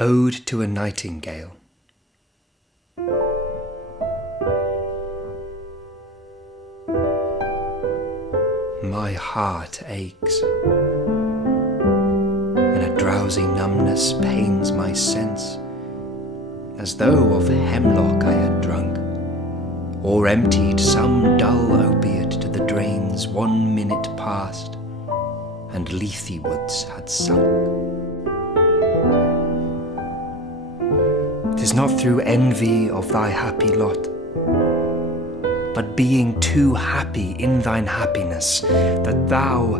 Ode to a Nightingale. My heart aches, and a drowsy numbness pains my sense, as though of hemlock I had drunk, or emptied some dull opiate to the drains 1 minute past, and Lethe woods had sunk. 'Tis not through envy of thy happy lot, but being too happy in thine happiness, that thou,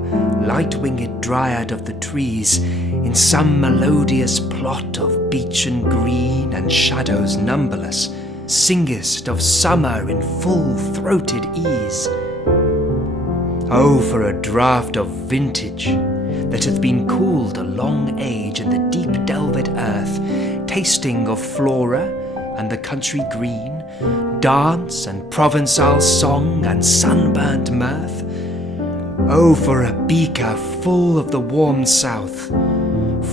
light-winged dryad of the trees, in some melodious plot of beechen green and shadows numberless, singest of summer in full-throated ease. Oh, for a draught of vintage that hath been cooled a long age in the deep delved earth, tasting of flora and the country green, dance and Provençal song and sunburnt mirth. Oh, for a beaker full of the warm south,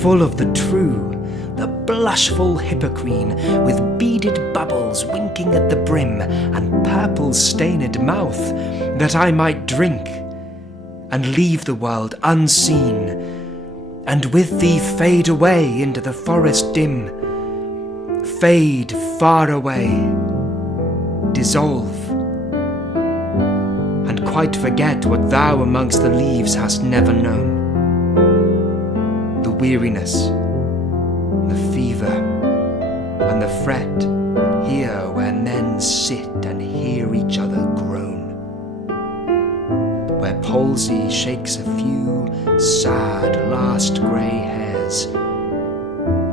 full of the true, the blushful hippocrene, with beaded bubbles winking at the brim and purple-stained mouth, that I might drink and leave the world unseen, and with thee fade away into the forest dim, fade far away, dissolve, and quite forget what thou amongst the leaves hast never known. The weariness, the fever, and the fret here where men sit and hear each other groan, where palsy shakes a few sad last grey hairs,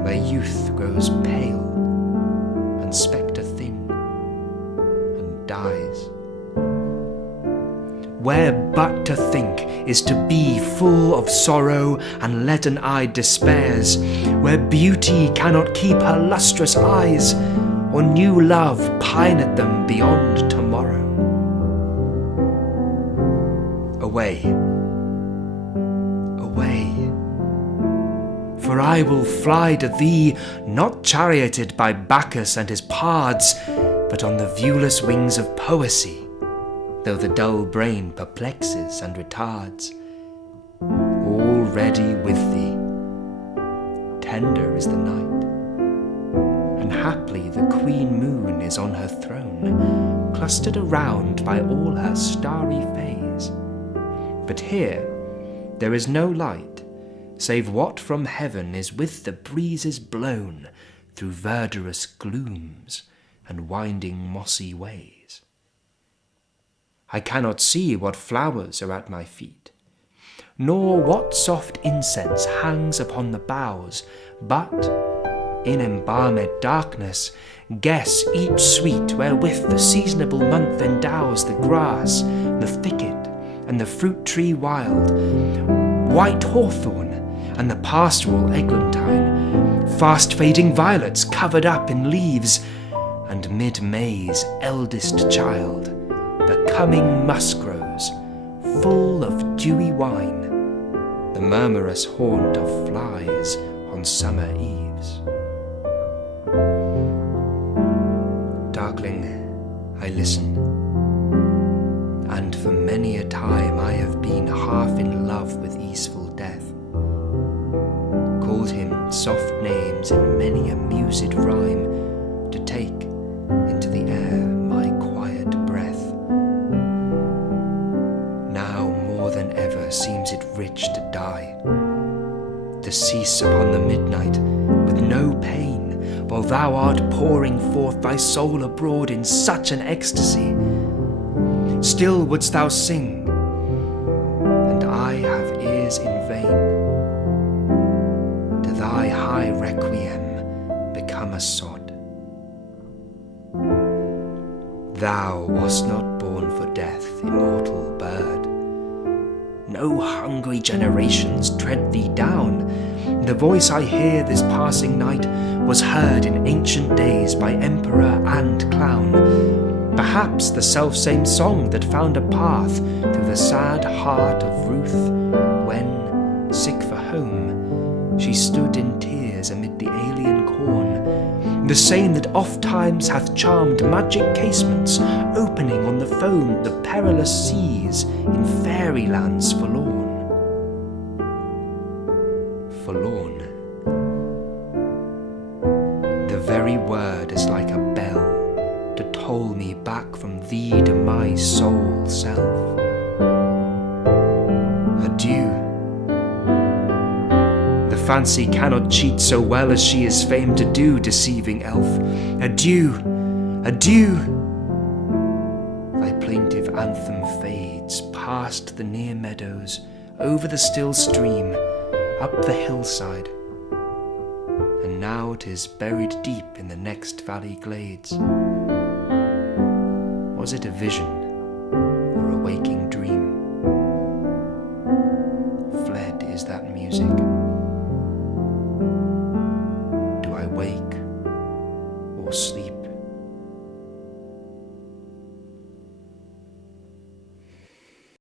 where youth grows pale and spectre thin and dies, where but to think is to be full of sorrow and leaden-eyed despairs, where beauty cannot keep her lustrous eyes, or new love pine at them beyond tomorrow. Away, away, for I will fly to thee, not charioted by Bacchus and his pards, but on the viewless wings of poesy, though the dull brain perplexes and retards. Already with thee, tender is the night, and haply the queen moon is on her throne, clustered around by all her starry fays. But here there is no light, save what from heaven is with the breezes blown through verdurous glooms and winding mossy ways. I cannot see what flowers are at my feet, nor what soft incense hangs upon the boughs, but, in embalmed darkness, guess each sweet wherewith the seasonable month endows the grass, the thicket, and the fruit tree wild, white hawthorn, and the pastoral eglantine, fast-fading violets covered up in leaves, and mid-May's eldest child, the coming musk-rose, full of dewy wine, the murmurous haunt of flies on summer eves. Darkling, I listen, and for many a time I have been half in love with easeful death, called him soft names in many a mused rhyme, to take into the air my quiet breath. Now more than ever seems it rich to die, to cease upon the midnight with no pain, while thou art pouring forth thy soul abroad in such an ecstasy. Still wouldst thou sing, and I have ears in vain, to thy high requiem become a sod. Thou wast not born for death, immortal bird. No hungry generations tread thee down. The voice I hear this passing night was heard in ancient days by emperor and clown. Perhaps the selfsame song that found a path through the sad heart of Ruth, when, sick for home, she stood in tears amid the alien the same that oft times hath charmed magic casements, opening on the foam the perilous seas in fairy lands forlorn. Forlorn. The very word is like a bell to toll me back from thee to my sole self. Adieu. The fancy cannot cheat so well as she is famed to do, deceiving elf. Adieu, adieu. Thy plaintive anthem fades past the near meadows, over the still stream, up the hillside, and now 'tis buried deep in the next valley glades. Was it a vision or a waking dream? Fled is that music. Do I wake or sleep?